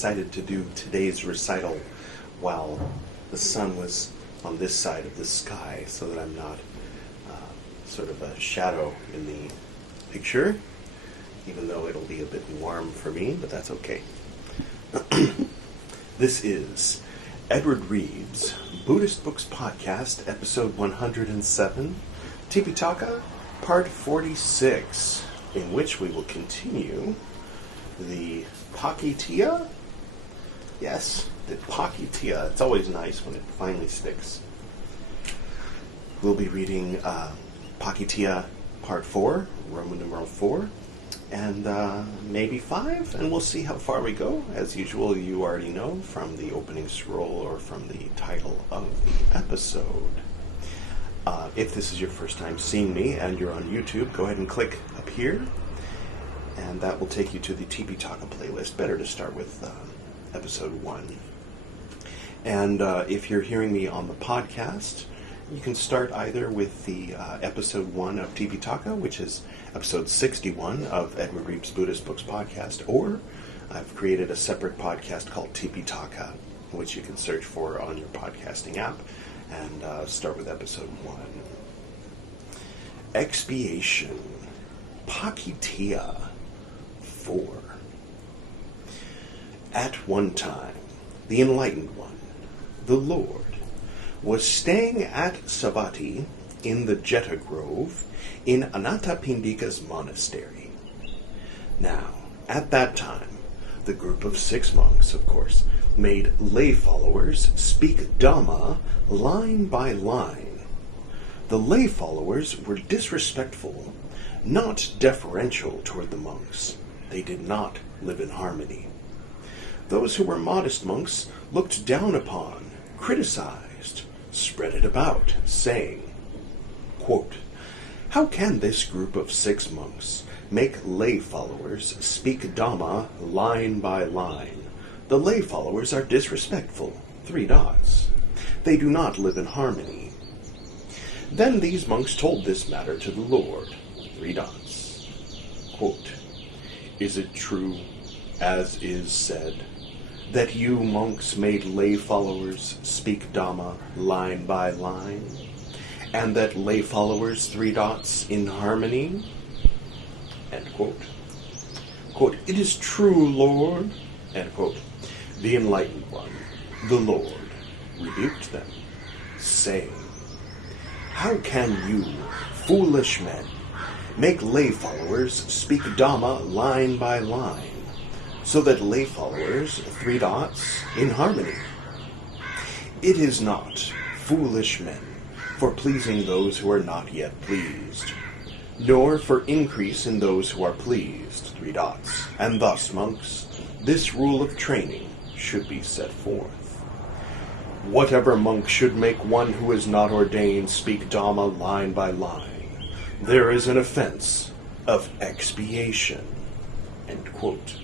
decided to do today's recital while the sun was on this side of the sky so that I'm not sort of a shadow in the picture, even though it'll be a bit warm for me, but that's okay. This is Edward Reed's Buddhist Books Podcast, episode 107, Tipiṭaka, part 46, in which we will continue the Pācittiya. Yes, the Pācittiya. It's always nice when it finally sticks. We'll be reading Pācittiya part 4, Roman numeral 4, and maybe 5, and we'll see how far we go. As usual, you already know from the opening scroll or from the title of the episode. If this is your first time seeing me and you're on YouTube, go ahead and click up here, and that will take you to the Tipiṭaka playlist. Better to start with episode 1. And if you're hearing me on the podcast, you can start either with the episode 1 of Tipiṭaka, which is episode 61 of Edward Reed's Buddhist Books Podcast, or I've created a separate podcast called Tipiṭaka, which you can search for on your podcasting app, and start with episode 1. Expiation, Pācittiya 4. At one time, the Enlightened One, the Lord, was staying at Savatthi in the Jeta Grove in Anathapindika's monastery. Now, at that time, the group of 6 monks, of course, made lay followers speak Dhamma line by line. The lay followers were disrespectful, not deferential toward the monks. They did not live in harmony. Those who were modest monks looked down upon, criticized, spread it about, saying, quote, "How can this group of 6 monks make lay followers speak Dhamma line by line? The lay followers are disrespectful, 3 dots. They do not live in harmony." Then these monks told this matter to the Lord, 3 dots. Quote, "Is it true, as is said, that you monks made lay followers speak Dhamma line by line, and that lay followers 3 dots in harmony?" End quote. Quote, "It is true, Lord." End quote. The Enlightened One, the Lord, rebuked them, saying, "How can you, foolish men, make lay followers speak Dhamma line by line, so that lay followers 3 dots in harmony? It is not, foolish men, for pleasing those who are not yet pleased, nor for increase in those who are pleased, 3 dots. And thus, monks, this rule of training should be set forth. Whatever monk should make one who is not ordained speak Dhamma line by line, there is an offense of expiation." End quote.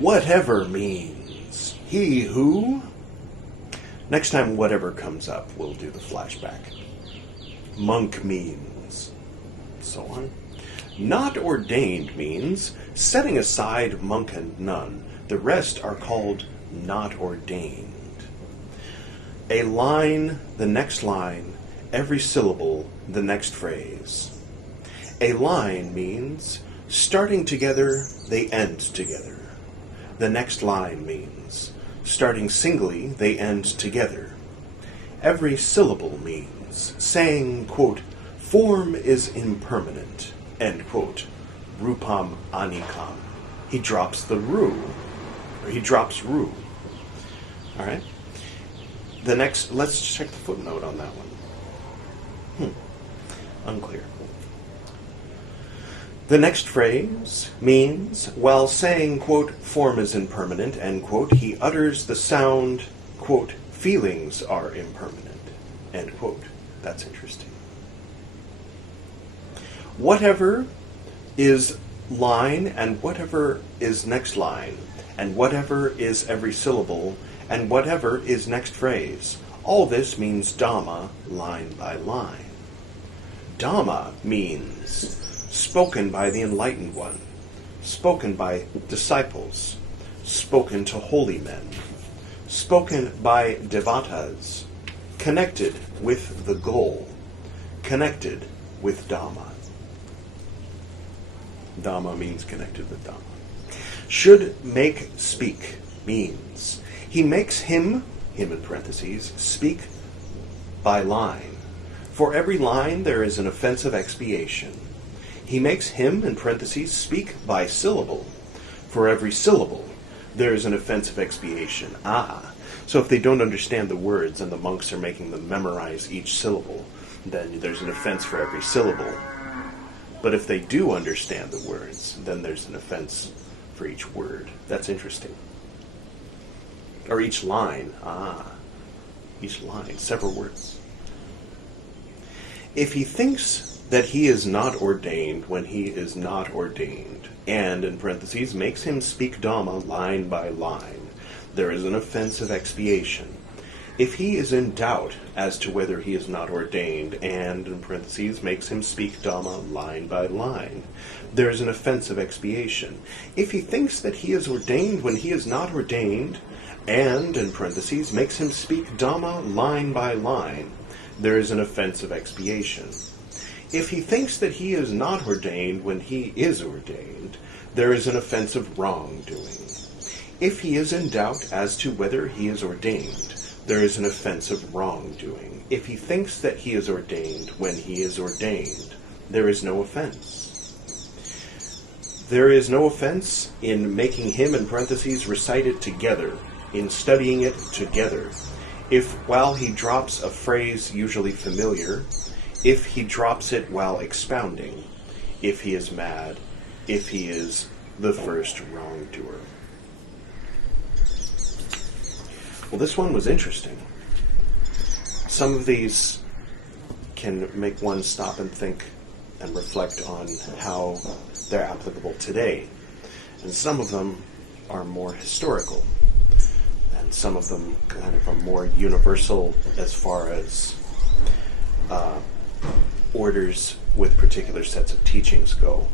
Whatever means he who... Next time whatever comes up, we'll do the flashback. Monk means... so on. Not ordained means setting aside monk and nun. The rest are called not ordained. A line, the next line, every syllable, the next phrase. A line means starting together, they end together. The next line means starting singly, they end together. Every syllable means saying, quote, "Form is impermanent," end quote. Rupam anikam. He drops the ru, or he drops ru. All right. The next, let's check the footnote on that one. Unclear. The next phrase means, while saying, quote, "Form is impermanent," end quote, he utters the sound, quote, "Feelings are impermanent," end quote. That's interesting. Whatever is line, and whatever is next line, and whatever is every syllable, and whatever is next phrase. All this means Dhamma line by line. Dhamma means spoken by the Enlightened One, spoken by disciples, spoken to holy men, spoken by devatas, connected with the goal, connected with Dhamma. Dhamma means connected with Dhamma. Should make speak means he makes him in parentheses, speak by line. For every line there is an offensive expiation. He makes him, in parentheses, speak by syllable. For every syllable there is an offensive expiation. So if they don't understand the words and the monks are making them memorize each syllable, then there's an offense for every syllable. But if they do understand the words, then there's an offense for each word. That's interesting. Or each line. Each line, several words. If he thinks that he is not ordained when he is not ordained, and, in parentheses, makes him speak Dhamma line by line, there is an offensive expiation. If he is in doubt as to whether he is not ordained, and, in parentheses, makes him speak Dhamma line by line, there is an offensive expiation. If he thinks that he is ordained when he is not ordained, and, in parentheses, makes him speak Dhamma line by line, there is an offensive expiation. If he thinks that he is not ordained when he is ordained, there is an offensive wrongdoing. If he is in doubt as to whether he is ordained, there is an offensive wrongdoing. If he thinks that he is ordained when he is ordained, there is no offense. There is no offense in making him, in parentheses, recite it together, in studying it together. If while he drops a phrase usually familiar, if he drops it while expounding, if he is mad, if he is the first wrongdoer. Well, this one was interesting. Some of these can make one stop and think and reflect on how they're applicable today. And some of them are more historical. And some of them kind of are more universal as far as orders with particular sets of teachings go.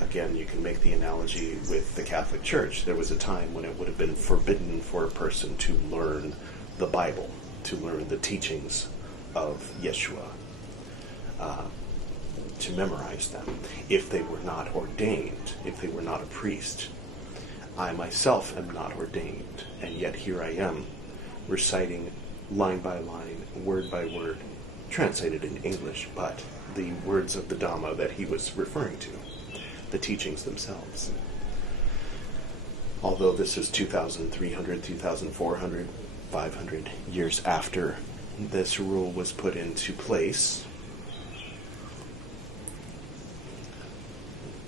Again, you can make the analogy with the Catholic Church. There was a time when it would have been forbidden for a person to learn the Bible, to learn the teachings of Yeshua, to memorize them, if they were not ordained, if they were not a priest. I myself am not ordained, and yet here I am, reciting line by line, word by word, translated in English, but the words of the Dhamma that he was referring to, the teachings themselves. Although this is 2,300, 2,400, 500 years after this rule was put into place.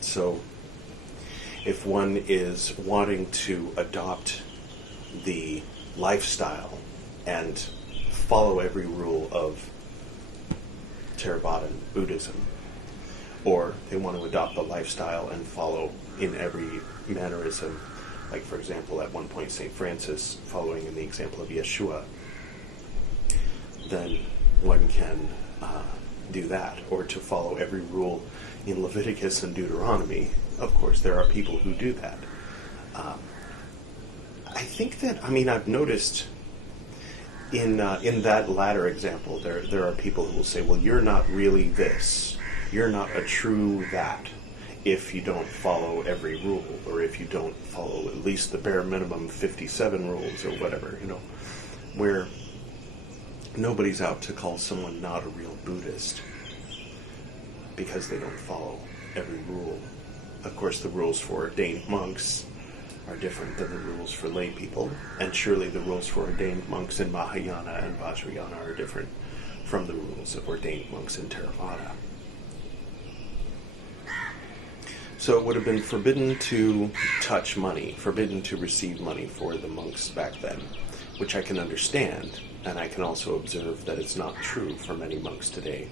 So, if one is wanting to adopt the lifestyle and follow every rule of Theravada Buddhism, or they want to adopt the lifestyle and follow in every mannerism, like for example at one point St. Francis following in the example of Yeshua, then one can do that, or to follow every rule in Leviticus and Deuteronomy. Of course, there are people who do that. I think that, I've noticed in that latter example, there are people who will say, well, you're not really this. You're not a true that if you don't follow every rule, or if you don't follow at least the bare minimum 57 rules or whatever, where nobody's out to call someone not a real Buddhist because they don't follow every rule. Of course, the rules for ordained monks are different than the rules for lay people, and surely the rules for ordained monks in Mahayana and Vajrayana are different from the rules of ordained monks in Theravada. So it would have been forbidden to touch money, forbidden to receive money for the monks back then, which I can understand, and I can also observe that it's not true for many monks today.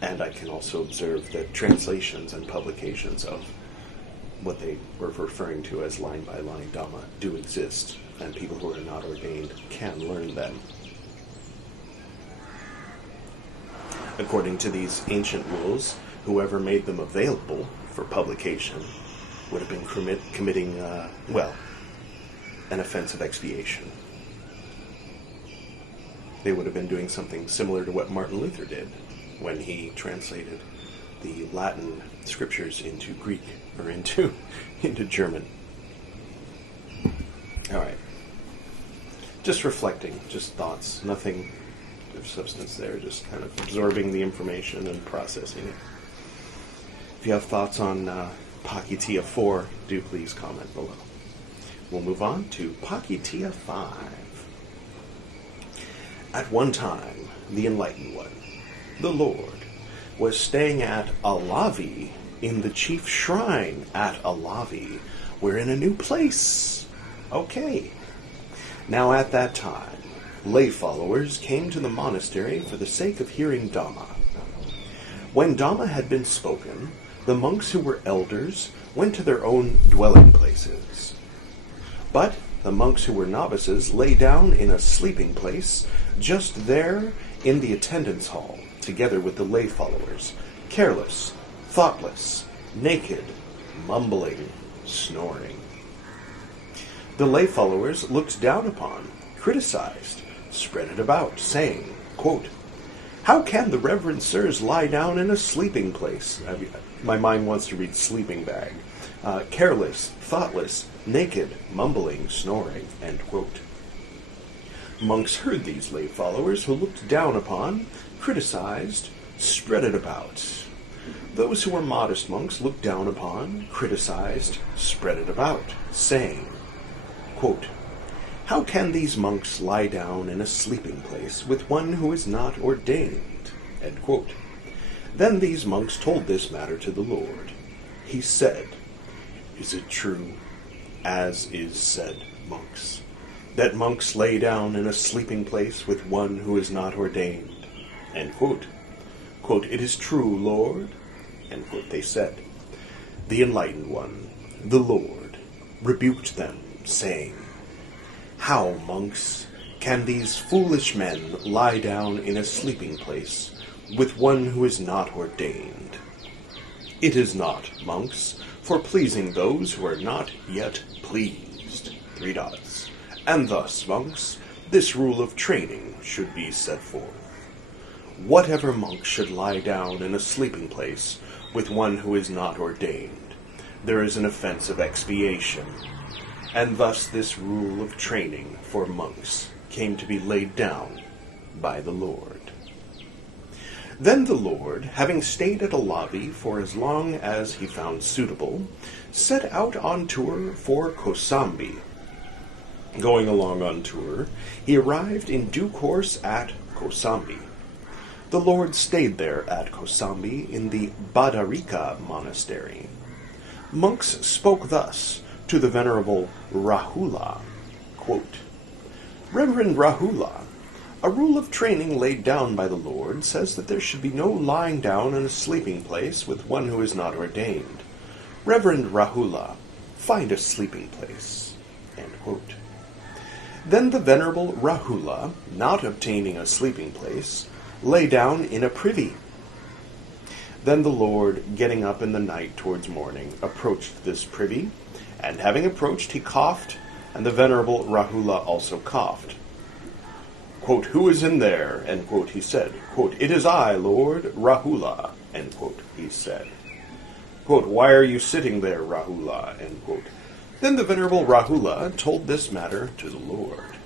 And I can also observe that translations and publications of what they were referring to as line-by-line Dhamma do exist, and people who are not ordained can learn them. According to these ancient rules, whoever made them available for publication would have been committing, an offense of expiation. They would have been doing something similar to what Martin Luther did when he translated the Latin scriptures into Greek, or into German. All right. Just reflecting, just thoughts, nothing of substance there, just kind of absorbing the information and processing it. If you have thoughts on Pācittiya 4, do please comment below. We'll move on to Pācittiya 5. At one time, the Enlightened One, the Lord, was staying at Alavi, in the chief shrine at Alavi. We're in a new place. Okay. Now at that time, lay followers came to the monastery for the sake of hearing Dhamma. When Dhamma had been spoken, the monks who were elders went to their own dwelling places. But the monks who were novices lay down in a sleeping place just there in the attendance hall, together with the lay followers, careless, thoughtless, naked, mumbling, snoring. The lay followers looked down upon, criticized, spread it about, saying, quote, "How can the reverend sirs lie down in a sleeping place?" My mind wants to read sleeping bag. Careless, thoughtless, naked, mumbling, snoring, end quote. Monks heard these lay followers, who looked down upon, criticized, spread it about. Those who were modest monks looked down upon, criticized, spread it about, saying, quote, "How can these monks lie down in a sleeping place with one who is not ordained?" End quote. Then these monks told this matter to the Lord. He said, "Is it true, as is said, monks, that monks lay down in a sleeping place with one who is not ordained?" End quote. Quote, "It is true, Lord." End quote, they said. The Enlightened One, the Lord, rebuked them, saying, "How, monks, can these foolish men lie down in a sleeping place with one who is not ordained? It is not, monks, for pleasing those who are not yet pleased." And thus, monks, this rule of training should be set forth. Whatever monk should lie down in a sleeping place with one who is not ordained, there is an offense of expiation. And thus this rule of training for monks came to be laid down by the Lord. Then the Lord, having stayed at Alavi for as long as he found suitable, set out on tour for Kosambi. Going along on tour, he arrived in due course at Kosambi. The Lord stayed there at Kosambi in the Badarika monastery. Monks spoke thus to the Venerable Rahula, quote, "Reverend Rahula, a rule of training laid down by the Lord says that there should be no lying down in a sleeping place with one who is not ordained. Reverend Rahula, find a sleeping place." End quote. Then the Venerable Rahula, not obtaining a sleeping place, lay down in a privy. Then the Lord, getting up in the night towards morning, approached this privy, and having approached, he coughed, and the Venerable Rahula also coughed. Quote, "Who is in there?" End quote, he said. Quote, "It is I, Lord Rahula." End quote, he said. Quote, "Why are you sitting there, Rahula?" End quote. Then the Venerable Rahula told this matter to the Lord.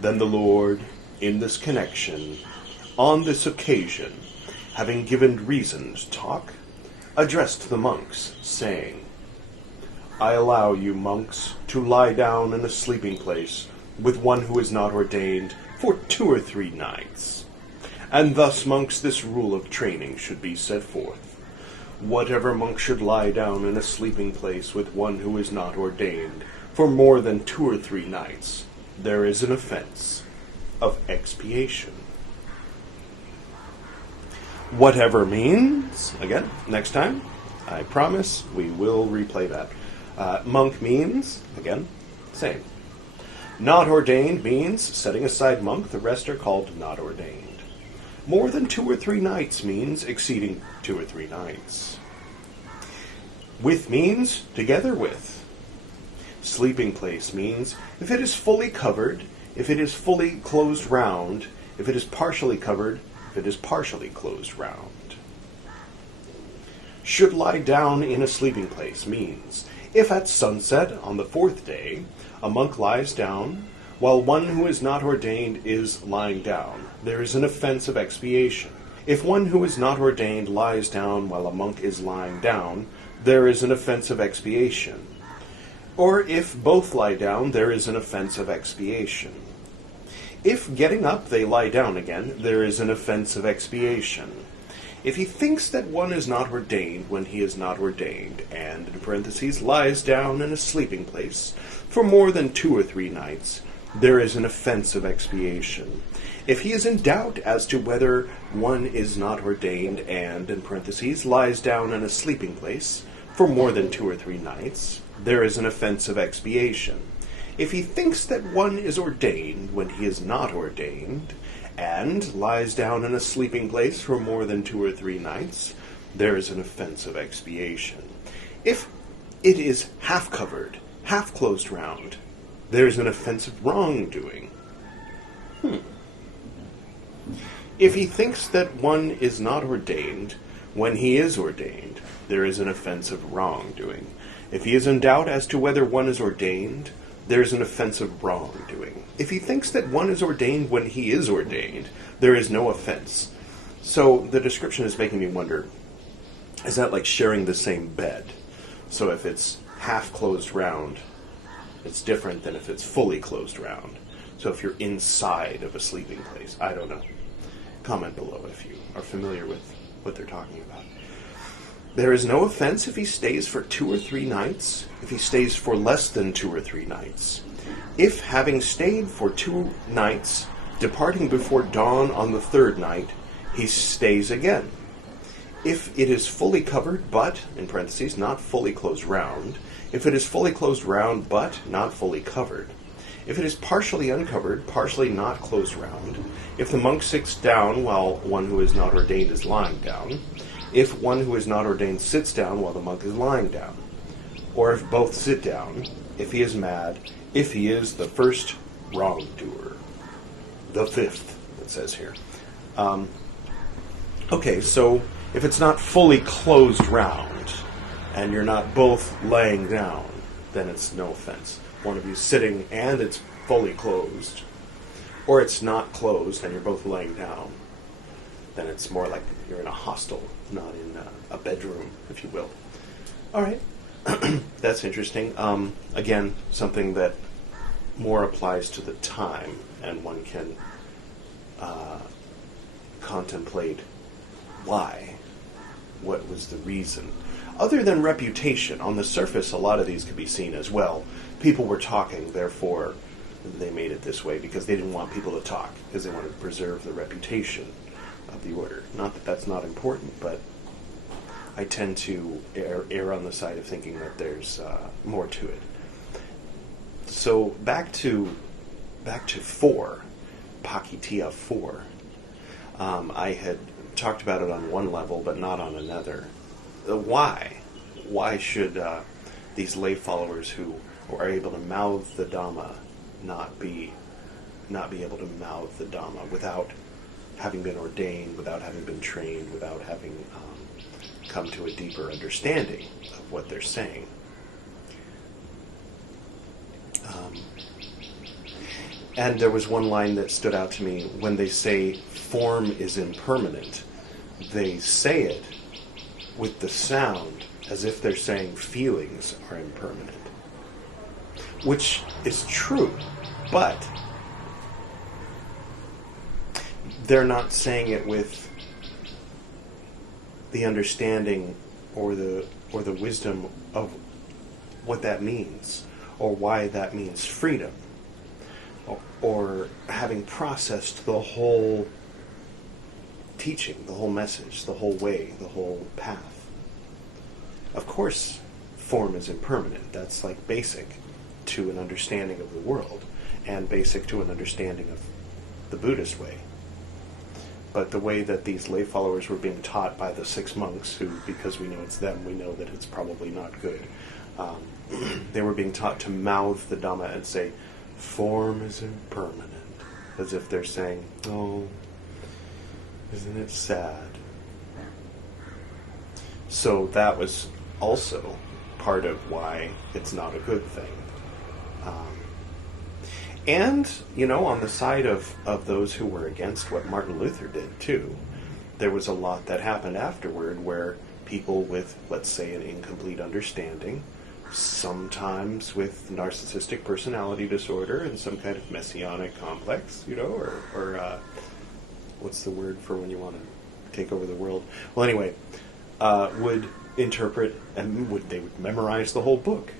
Then the Lord, in this connection, on this occasion, having given reasoned talk, addressed the monks, saying, "I allow you, monks, to lie down in a sleeping place with one who is not ordained for 2 or 3 nights. And thus, monks, this rule of training should be set forth. Whatever monk should lie down in a sleeping place with one who is not ordained for more than 2 or 3 nights, there is an offense of expiation." Whatever means, again, next time, I promise we will replay that. Monk means, again, same. Not ordained means setting aside monk, the rest are called not ordained. More than 2 or 3 nights means exceeding 2 or 3 nights. With means together with. Sleeping place means if it is fully covered, if it is fully closed round, if it is partially covered, if it is partially closed round. Should lie down in a sleeping place means if at sunset on the 4th day a monk lies down while one who is not ordained is lying down, there is an offense of expiation. If one who is not ordained lies down while a monk is lying down, there is an offense of expiation. Or if both lie down, there is an offense of expiation. If getting up they lie down again, there is an offense of expiation. If he thinks that one is not ordained when he is not ordained, and, in parentheses, lies down in a sleeping place for more than 2 or 3 nights, there is an offense of expiation. If he is in doubt as to whether one is not ordained and, in parentheses, lies down in a sleeping place for more than 2 or 3 nights, there is an offense of expiation. If he thinks that one is ordained when he is not ordained, and lies down in a sleeping place for more than 2 or 3 nights, there is an offense of expiation. If it is half covered, half closed round, there is an offense of wrongdoing. If he thinks that one is not ordained when he is ordained, there is an offense of wrongdoing. If he is in doubt as to whether one is ordained, there is an offense of wrongdoing. If he thinks that one is ordained when he is ordained, there is no offense. So the description is making me wonder, is that like sharing the same bed? So if it's half closed round, it's different than if it's fully closed round. So if you're inside of a sleeping place, I don't know. Comment below if you are familiar with what they're talking about. There is no offense if he stays for 2 or 3 nights, if he stays for less than 2 or 3 nights. If, having stayed for 2 nights, departing before dawn on the 3rd night, he stays again. If it is fully covered, but, in parentheses, not fully closed round, if it is fully closed round, but not fully covered, if it is partially uncovered, partially not closed round, if the monk sits down while one who is not ordained is lying down, if one who is not ordained sits down while the monk is lying down, or if both sit down, if he is mad, if he is the first wrongdoer. The 5th, it says here. Okay, so if it's not fully closed round, and you're not both laying down, then it's no offense. One of you sitting and it's fully closed, or it's not closed and you're both laying down, then it's more like you're in a hostel, not in a bedroom, if you will. All right, that's interesting. Again, something that more applies to the time, and one can contemplate why. What was the reason? Other than reputation, on the surface, a lot of these could be seen as, well, people were talking, therefore they made it this way because they didn't want people to talk, because they wanted to preserve the reputation of the order. Not that that's not important, but I tend to err on the side of thinking that there's more to it. So back to 4, Pācittiya 4. I had talked about it on one level, but not on another. Why? Why should these lay followers who are able to mouth the Dhamma not be able to mouth the Dhamma without having been ordained, without having been trained, without having come to a deeper understanding of what they're saying? And there was one line that stood out to me. When they say form is impermanent, they say it with the sound as if they're saying feelings are impermanent, which is true, but they're not saying it with the understanding or the wisdom of what that means, or why that means freedom, or having processed the whole teaching, the whole message, the whole way, the whole path. Of course, form is impermanent. That's like basic to an understanding of the world, and basic to an understanding of the Buddhist way. But the way that these lay followers were being taught by the 6 monks, who, because we know it's them, we know that it's probably not good, they were being taught to mouth the Dhamma and say, form is impermanent, as if they're saying, oh, isn't it sad? So that was also part of why it's not a good thing. And, on the side of those who were against what Martin Luther did, too, there was a lot that happened afterward where people with, let's say, an incomplete understanding, sometimes with narcissistic personality disorder and some kind of messianic complex, or what's the word for when you want to take over the world? Well, anyway, would interpret and they would memorize the whole book.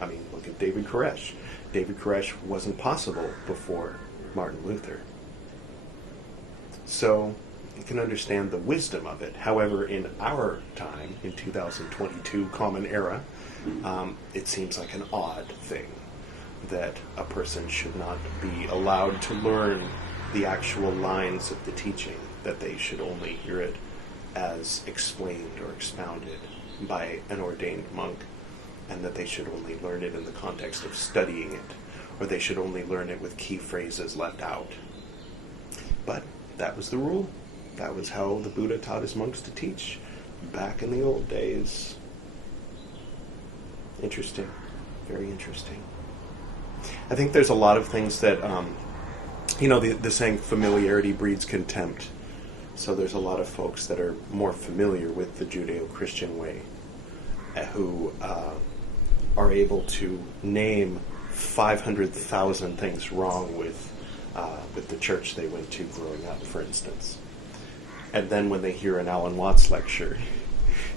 I mean, look at David Koresh. David Koresh wasn't possible before Martin Luther. So you can understand the wisdom of it. However, in our time, in 2022 Common Era, it seems like an odd thing that a person should not be allowed to learn the actual lines of the teaching, that they should only hear it as explained or expounded by an ordained monk, and that they should only learn it in the context of studying it, or they should only learn it with key phrases left out. But that was the rule. That was how the Buddha taught his monks to teach back in the old days. Interesting. Very interesting. I think there's a lot of things that, the saying familiarity breeds contempt. So there's a lot of folks that are more familiar with the Judeo-Christian way who are able to name 500,000 things wrong with the church they went to growing up, for instance. And then when they hear an Alan Watts lecture,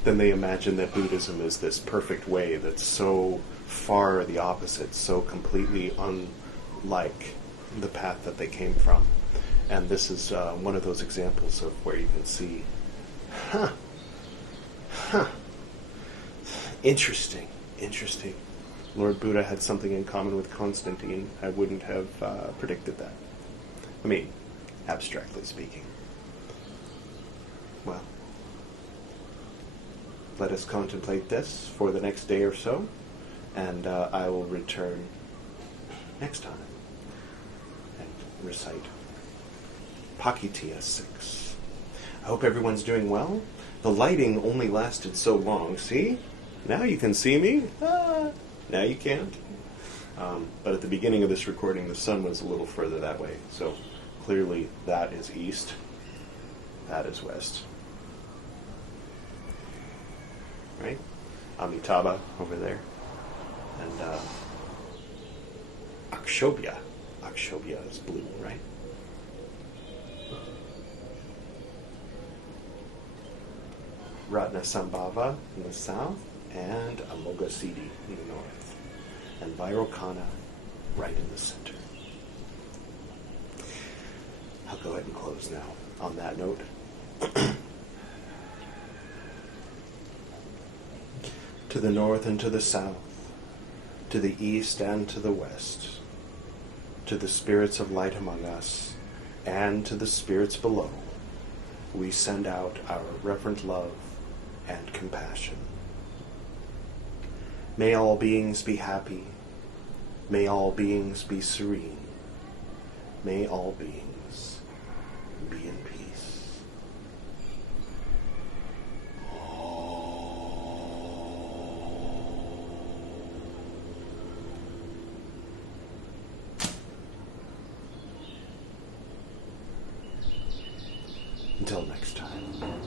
then they imagine that Buddhism is this perfect way that's so far the opposite, so completely unlike the path that they came from. And this is one of those examples of where you can see, interesting. Lord Buddha had something in common with Constantine. I wouldn't have predicted that. I mean, abstractly speaking. Well, let us contemplate this for the next day or so, and I will return next time and recite Pācittiya 6. I hope everyone's doing well. The lighting only lasted so long. See? Now you can see me. Now you can't. But at the beginning of this recording, the sun was a little further that way. So clearly that is east. That is west. Right? Amitabha over there. And Akshobhya. Akshobhya is blue, right? Ratnasambhava in the south, and Amoghasiddhi in the north, and Vairocana right in the center. I'll go ahead and close now on that note. To the north and to the south, to the east and to the west, to the spirits of light among us, and to the spirits below, we send out our reverent love and compassion. May all beings be happy. May all beings be serene. May all beings be in peace. Until next time.